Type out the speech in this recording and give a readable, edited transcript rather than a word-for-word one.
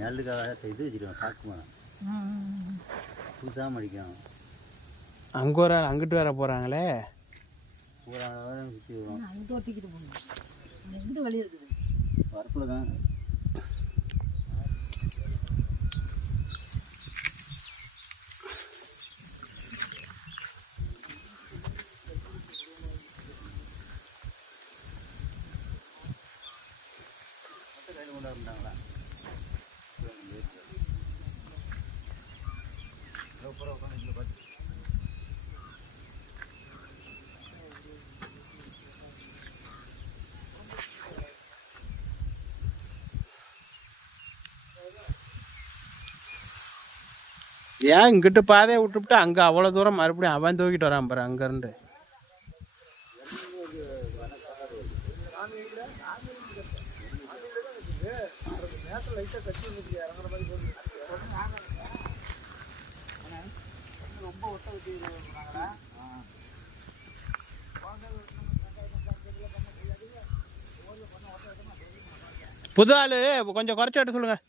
நெல்லுக்காக இது வச்சுருவேன் காக்குமா புதுசாக மடிக்கணும். அங்கே ஒரு அங்கிட்டு வேற போகிறாங்களே சுற்றி வரும். அங்கே ஒட்டிக்கிட்டு போகணும். எந்த வழி இருக்குது வரப்பில் தான். கையில் கொண்டாடுறாங்களா உட்காந்து பார்த்து ஏன் இங்கிட்டு பாதையை விட்டுவிட்டு அங்கே அவ்வளோ தூரம் மறுபடியும் அவன் தூக்கிட்டு வரான் பாரு அங்கேருந்து. புது ஆள் கொஞ்சம் குறைச்சி வெட்ட சொல்லுங்கள்.